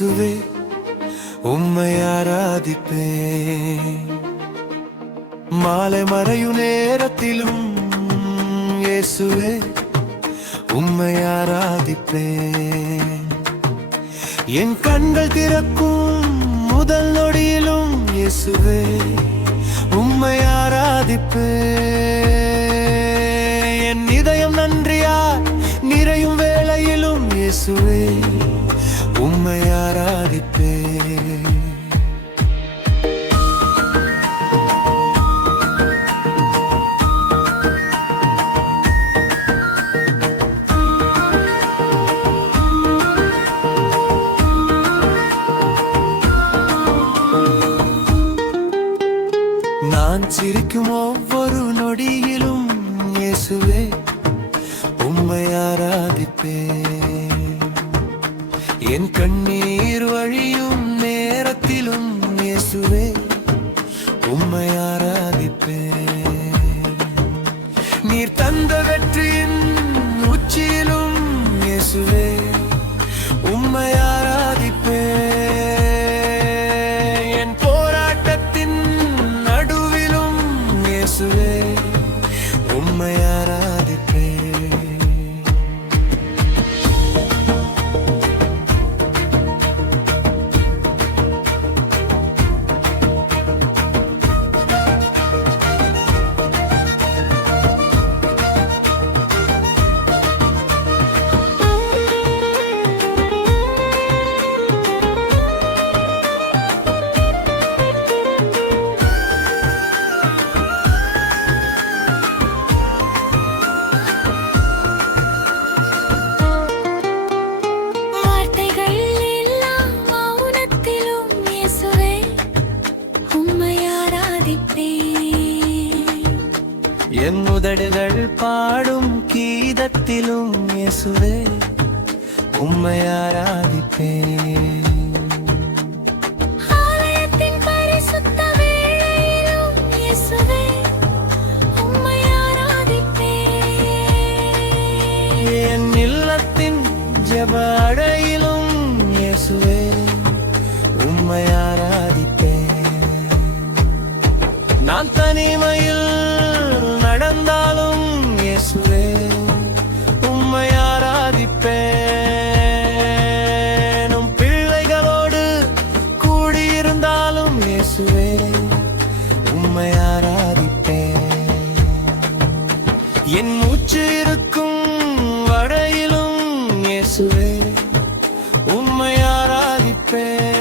இயேசுவே உம்மை ஆராதிப்பேன். மாலை மறையும் நேரத்திலும் இயேசுவே உம்மை ஆராதிப்பேன். என் கண்கள் திறக்கும் முதல் நொடியிலும் இயேசுவே உம்மை ஆராதிப்பேன். என் இதயம் நன்றியால் நிறையும் வேளையிலும் இயேசுவே உம்மை ஆராதிப்பேன். நான் சிரிக்கும் ஒவ்வொரு நொடியிலும் இயேசுவே உம்மை ஆராதிப்பேன். என் கண்ணீர் வழியும் நேரத்திலும் இயேசுவே உம்மை ஆராதிப்பேன். நீர் தந்த வெற்றியின் உச்சியிலும் இயேசுவே உம்மை ஆராதிப்பேன். என் போராட்டத்தின் நடுவிலும் இயேசுவே உம்மை ஆராதிப்பேன். என் உதடுகள் பாடும் கீதத்திலும் இயேசுவே உம்மை ஆராதிப்பேன். ஆலயத்தின் பரிசுத்த வேளையிலும் இயேசுவே உம்மை ஆராதிப்பேன். என் இல்லத்தின் ஜெப அறையிலும் இயேசுவே உம்மை ஆராதிப்பேன். நான் தனிமையில் நடந்தாலும் இயேசுவே உம்மை ஆராதிப்பேன். உம் பிள்ளைகளோடு கூடியிருந்தாலும் இயேசுவே உம்மை ஆராதிப்பேன். என் மூச்சு இருக்கும் வரையிலும் இயேசுவே உம்மை ஆராதிப்பேன்.